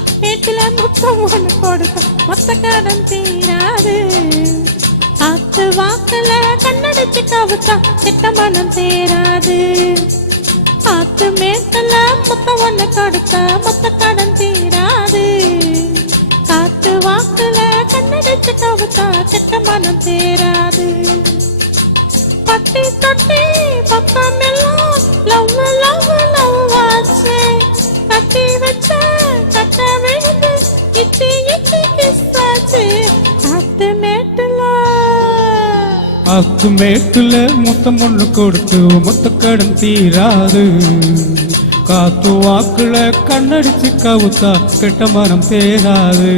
அக்கேட்டில முத்தம் ஒன்று கொடுத்தா மொத்த கடன் தீராது. காத்து வாக்குல கண்ணடிச்சு கவுத்தா கெட்ட மனம் தேராது. காத்து மேட்டுல முத்தம் ஒன்று கொடுத்தா மொத்த கடன் தீராது. காத்து வாக்குல கண்ணடிச்சு கவுத்தா கெட்ட மனம் தேராது. பட்டி தொட்டி பக்கம் எல்லாம் லவ் லவ் லவ் ஆச்சு. கட்டி வச்ச கட்ட விழுந்து இச்சி இச்சி கிஸ்ஸாச்சு. காத்து மேட்டுல முத்தம் ஒண்ணு கொடுத்து மொத்த கடன் தீராது. காத்து வாக்குல கண்ணடிச்சு கவுத்தா கெட்ட மரம் தேராது.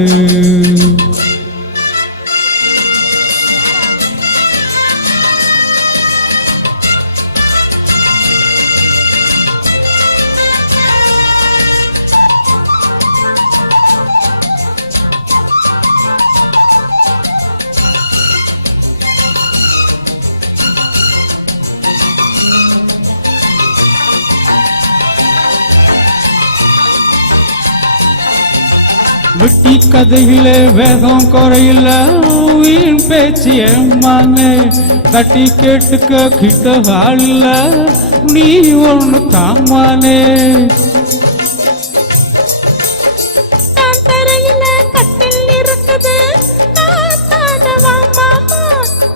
வெட்டி கதையில வேகம் குறையில வீண் பேச்சு ஏமானே. தட்டி கேட்டுக்க கிட்ட ஆளில்ல நீ ஒண்ணு தாமானே.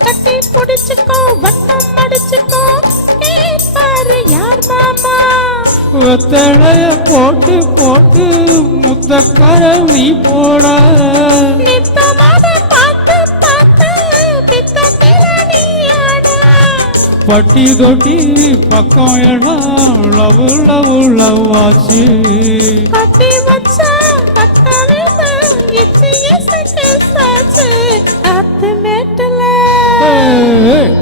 கட்டி பிடிச்சுக்கோ வட்டம் அடிச்சுக்கோ கேட்பாரு யார் மாமா. வெத்தலைய போட்டு போட்டு முத்தக்கர நீ போட. பட்டி தொட்டி பக்கம் இடம் லவ் லவ் லவ் ஆச்சு. கட்டி வச்சா கட்டாவில இச்சி இச்சி கிஸ்ஸாச்சு.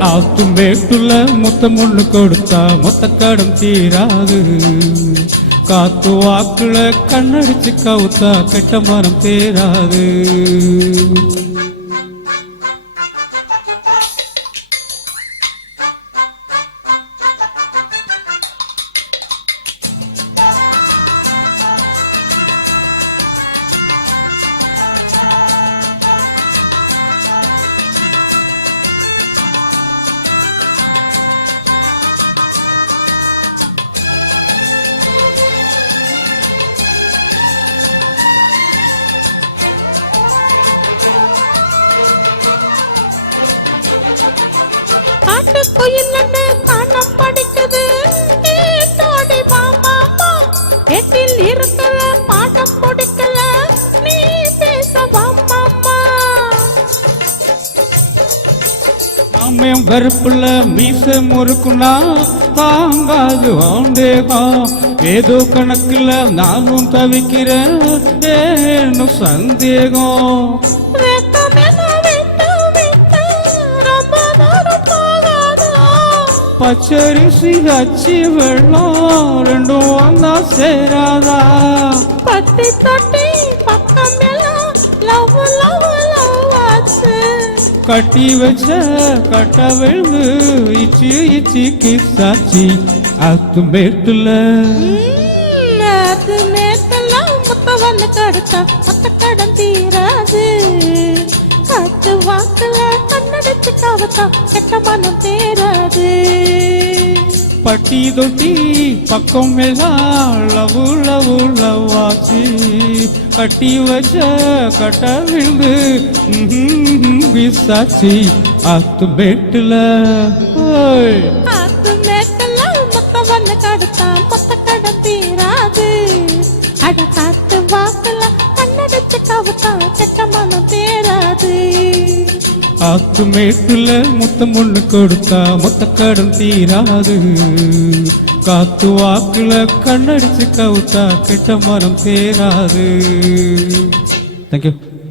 ஆத்து மேட்டுல முத்தம் ஒண்ணு கொடுத்தா மொத்த கடன் தீராது. காத்து வாக்குல கண்ணடிச்சு கவுத்தா கெட்ட மரம் தேராது. காட்டுக்குயில் காணம் படிக்குது கேட்டோடி மாமா. எட்டில் இருக்கிற பாடம் முடிக்கல நீ பேச மாமா. மாமியம் வெறுப்புல மீச முறுக்குனா தாங்காது வாண்டேகம். ஏதோ கணக்குல நானும் தவிக்கிறேன் ஏன்னு சந்தேகம். பச்சரிசி அச்சி வெள்ளம் ரெண்டும் வந்தா சேராதா. பட்டி தொட்டி பக்கம் எல்லாம் லவ் லவ் லவ் ஆச்சு. கட்டி வச்ச கட்ட விழுந்து இச்சி இச்சி கிஸ்ஸாச்சு. ஆத்து மேட்டுல முத்த வந்து கடுத்தா மொத்த கடன் தீராது. காத்து வாக்குல கண்ணடிச்சு கவுத்தா கெட்ட மனம் தேராது. பட்டி தொட்டி பக்கம் எல்லாம் லவ் லவ் லவ் ஆச்சு. கட்டி வச்ச கட்ட விழுந்து கிஸ்ஸாச்சு. ஆத்து மேட்டுல முத்த வந்து கடுத்தா மொத்த கடன் தீராது. அட காத்து வாக்குல கண்ணடிச்சு கவுத்தா கெட்ட மனம் தேராது. ஆத்து மேட்டுல முத்தம் ஒண்ணு கொடுத்தா மொத்த கடன் தீராது. காத்து வாக்குல கண்ணடிச்சு கவுத்தா கெட்ட மரம் தேராது. தேங்க்யூ.